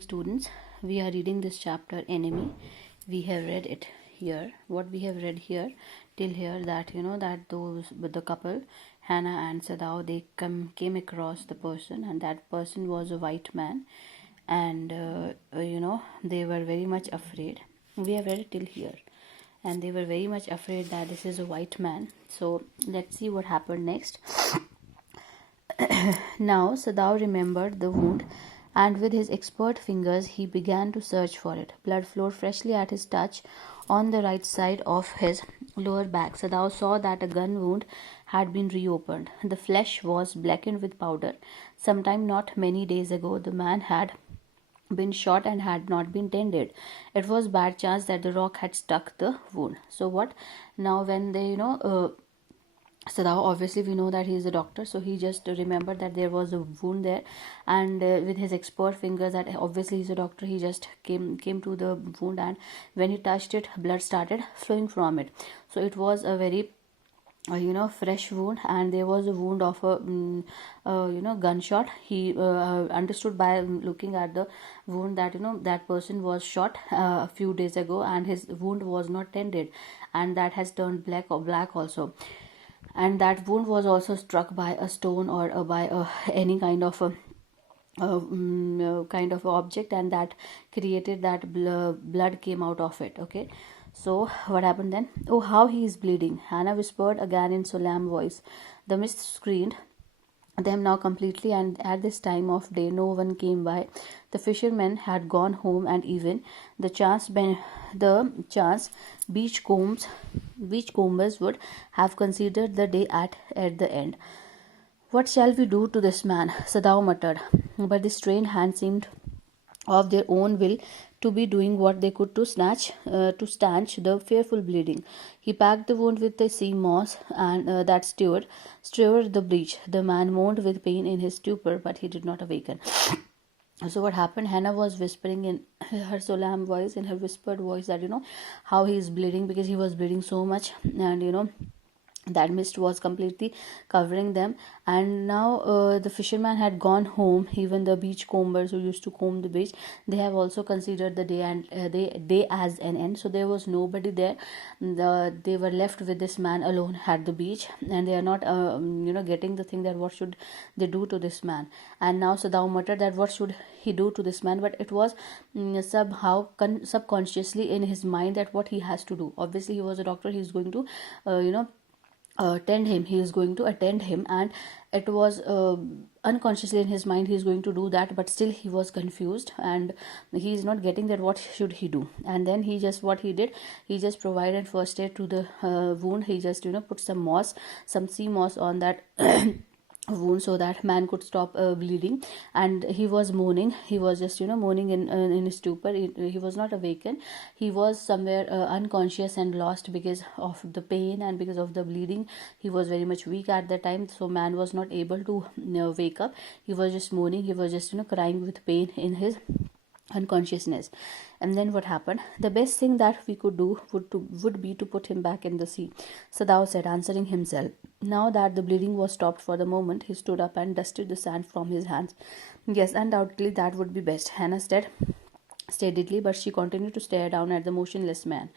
Students, we are reading this chapter Enemy. We have read it here. What we have read here till here, that that those with the couple Hannah and Sadao, they came across the person, and that person was a white man, and they were very much afraid. We have read it till here, and they were very much afraid that this is a white man. So let's see what happened next. Now Sadao remembered the wound, and with his expert fingers he began to search for it. Blood flowed freshly at his touch on the right side of his lower back. Sadao saw that a gun wound had been reopened. The flesh was blackened with powder. Sometime not many days ago, the man had been shot and had not been tended. It was bad chance that the rock had stuck the wound. So what? Now when they so now obviously we know that he is a doctor, so he just remembered that there was a wound there, and with his expert fingers, that obviously he's a doctor, he just came to the wound, and when he touched it, blood started flowing from it. So it was a very fresh wound, and there was a wound of a gunshot. He understood by looking at the wound that that person was shot a few days ago, and his wound was not tended, and that has turned black also, and that wound was also struck by a stone or by any kind of kind of object, and that created that blood came out of it. Okay, so what happened then? Oh, how he is bleeding, Hannah whispered again in solemn voice. The mist screened them now completely, and at this time of day no one came by. The fishermen had gone home, and even the chance beachcombers would have considered the day at the end. What shall we do to this man? Sadao muttered, but the strained hand seemed of their own will to be doing what they could to stanch the fearful bleeding. He packed the wound with the sea moss, and that stirred the breach. The man moaned with pain in his stupor, but he did not awaken. So what happened? Hannah was whispering in her solemn voice, in her whispered voice, that how he is bleeding, because he was bleeding so much, and that mist was completely covering them. And now the fisherman had gone home. Even the beachcombers who used to comb the beach, they have also considered the day, and day as an end. So there was nobody there. They were left with this man alone at the beach, and they are not getting the thing that what should they do to this man. And now Sadao muttered that what should he do to this man, but it was somehow subconsciously in his mind that what he has to do. Obviously he was a doctor, he's going to he is going to attend him, and it was unconsciously in his mind he is going to do that, but still he was confused, and he is not getting that what should he do. And then what he did, he just provided first aid to the wound. He just put some sea moss on that wound, so that man could stop bleeding. And he was moaning, he was just moaning in his stupor. He was not awakened, he was somewhere unconscious and lost because of the pain and because of the bleeding. He was very much weak at the time, so man was not able to wake up. He was just moaning, he was just crying with pain in his unconsciousness. And then what happened? The best thing that we could do would be to put him back in the sea, Sadao said, answering himself. Now that the bleeding was stopped for the moment, he stood up and dusted the sand from his hands. Yes, undoubtedly that would be best, Hannah said steadily, but she continued to stare down at the motionless man.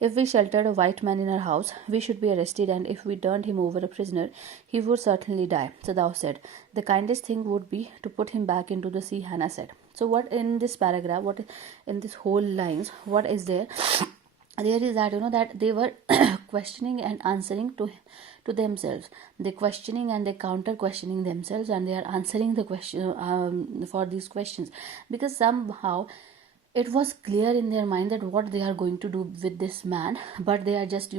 If we sheltered a white man in our house, we should be arrested, and if we turned him over a prisoner, he would certainly die, Sadao said. The kindest thing would be to put him back into the sea, Hannah said. So what in this paragraph, what in this whole lines, what is there? There is that that they were questioning and answering to themselves. They're questioning and they counter questioning themselves, and they are answering the question for these questions, because somehow it was clear in their mind that what they are going to do with this man, but they are just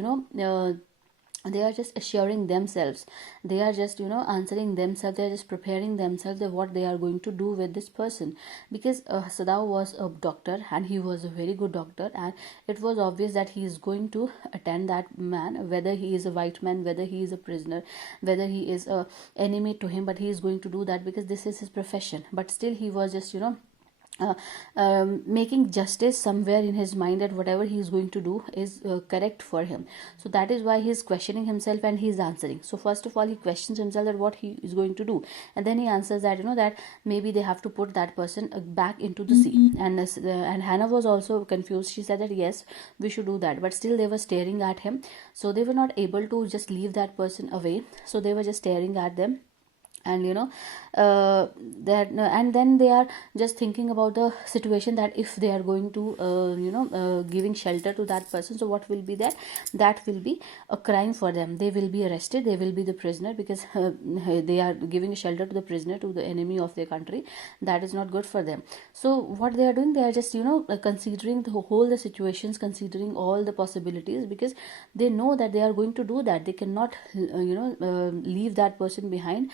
they are just assuring themselves, they are just answering themselves, they are just preparing themselves that what they are going to do with this person. Because Sadao was a doctor, and he was a very good doctor, and it was obvious that he is going to attend that man, whether he is a white man, whether he is a prisoner, whether he is a enemy to him, but he is going to do that because this is his profession. But still he was just uh, making justice somewhere in his mind that whatever he is going to do is correct for him. So that is why he is questioning himself and he is answering. So first of all, he questions himself that what he is going to do, and then he answers that that maybe they have to put that person back into the sea. And Hannah was also confused. She said that yes, we should do that, but still they were staring at him. So they were not able to just leave that person away. So they were just staring at them, and that and then they are just thinking about the situation that if they are going to giving shelter to that person, so what will be that will be a crime for them. They will be arrested, they will be the prisoner, because they are giving shelter to the prisoner, to the enemy of their country. That is not good for them. So what they are doing, they are just considering the situations, considering all the possibilities, because they know that they are going to do that. They cannot leave that person behind.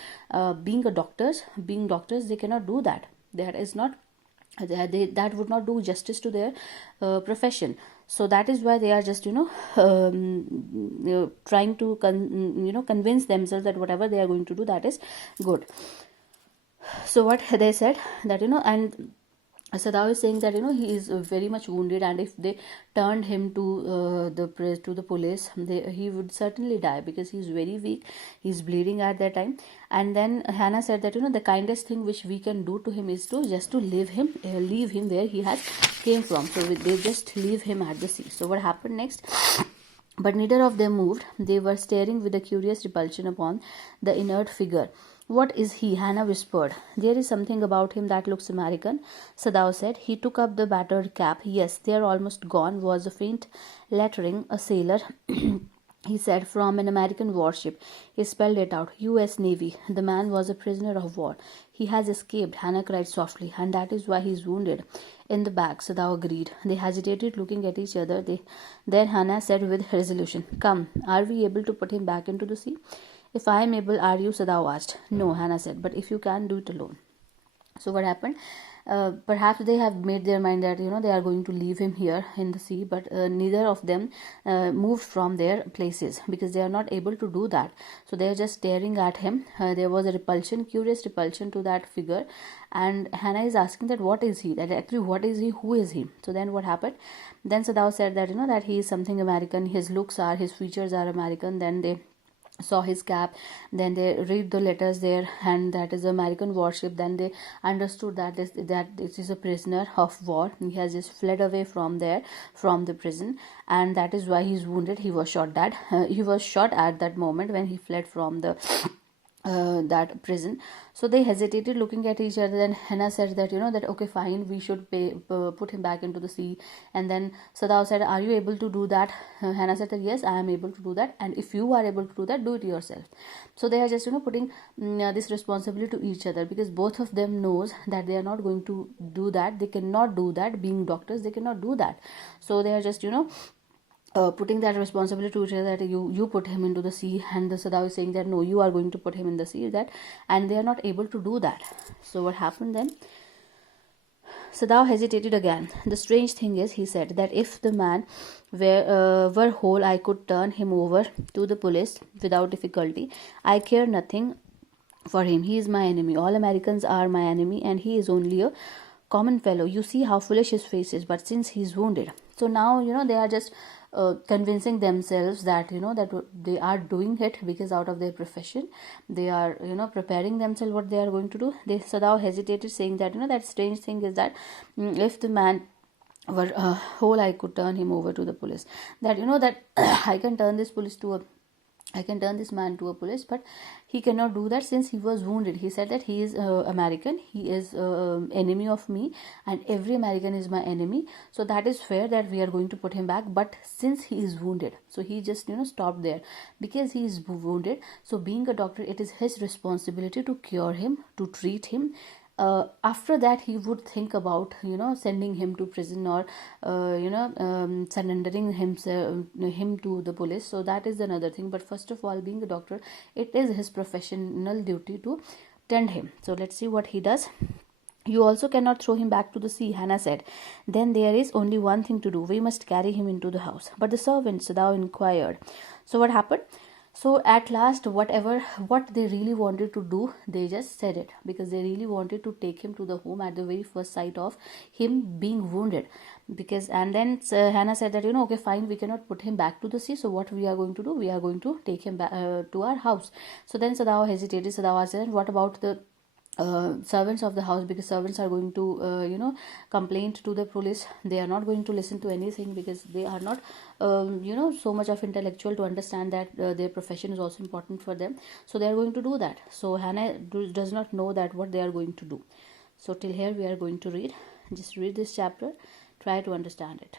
Being doctors, they cannot do that. That is not, that would not do justice to their profession. So that is why they are just trying to convince themselves that whatever they are going to do, that is good. So what they said, that and Sadao is saying that he is very much wounded, and if they turned him to the police, he would certainly die, because he is very weak, he is bleeding at that time. And then Hannah said that the kindest thing which we can do to him is to just to leave him where he has came from. So they just leave him at the sea. So what happened next? But neither of them moved. They were staring with a curious repulsion upon the inert figure. What is he? Hannah whispered. There is something about him that looks American, Sadao said. He took up the battered cap. Yes, there, almost gone, was a faint lettering. A sailor, he said, from an American warship. He spelled it out. U.S. Navy. The man was a prisoner of war. He has escaped, Hannah cried softly, and that is why he is wounded. In the back, Sadao agreed. They hesitated, looking at each other. Then Hannah said with resolution, Come, are we able to put him back into the sea? If I am able, are you? Sadao asked. No, Hannah said, but if you can, do it alone. So what happened? Perhaps they have made their mind that they are going to leave him here in the sea, but neither of them moved from their places, because they are not able to do that. So they are just staring at him. There was a curious repulsion to that figure, and Hannah is asking that what is he? That actually what is he? Who is he? So then what happened? Then Sadao said that that he is something American. His features are American. Then they saw his cap, then they read the letters there, and that is American warship. Then they understood that this is a prisoner of war. He has just fled away from the prison, and that is why he's wounded. He was shot at that moment when he fled from the that prison. So they hesitated, looking at each other. Then Hannah said that that okay, fine, we should put him back into the sea. And then Sadao said, are you able to do that? Hannah said that yes, I am able to do that, and if you are able to do that, do it yourself. So they are just putting this responsibility to each other, because both of them knows that they are not going to do that. They cannot do that. Being doctors, they cannot do that. So they are just putting that responsibility to each other, that you put him into the sea, and the Sadao is saying that no, you are going to put him in the sea, and they are not able to do that. So what happened then? Sadao hesitated again. The strange thing is, he said, that if the man were whole, I could turn him over to the police without difficulty. I care nothing for him. He is my enemy. All Americans are my enemy, and he is only a common fellow. You see how foolish his face is, but since he is wounded. So now they are just convincing themselves that that they are doing it because out of their profession. They are preparing themselves what they are going to do. Sadao hesitated, saying that that strange thing is that if the man were whole, I could turn him over to the police. That that I can turn this man to a police, but he cannot do that since he was wounded. He said that he is American, he is enemy of me, and every American is my enemy. So that is fair that we are going to put him back, but since he is wounded, so he just stopped there because he is wounded. So being a doctor, it is his responsibility to cure him, to treat him. After that, he would think about sending him to prison, or surrendering him to the police. So that is another thing. But first of all, being a doctor, it is his professional duty to tend him. So let's see what he does. You also cannot throw him back to the sea, Hannah said. Then there is only one thing to do. We must carry him into the house. But the servants, Sadao inquired. So what happened? So at last, what they really wanted to do, they just said it, because they really wanted to take him to the home at the very first sight of him being wounded. Because, and then Hannah said that, okay, fine, we cannot put him back to the sea, so what we are going to do, we are going to take him back to our house. So then Sadao hesitated. Sadao asked, what about the servants of the house, because servants are going to complain to the police. They are not going to listen to anything, because they are not so much of intellectual to understand that their profession is also important for them. So they are going to do that. So Hannah does not know that what they are going to do. So till here we are going to read. Just read this chapter, try to understand it.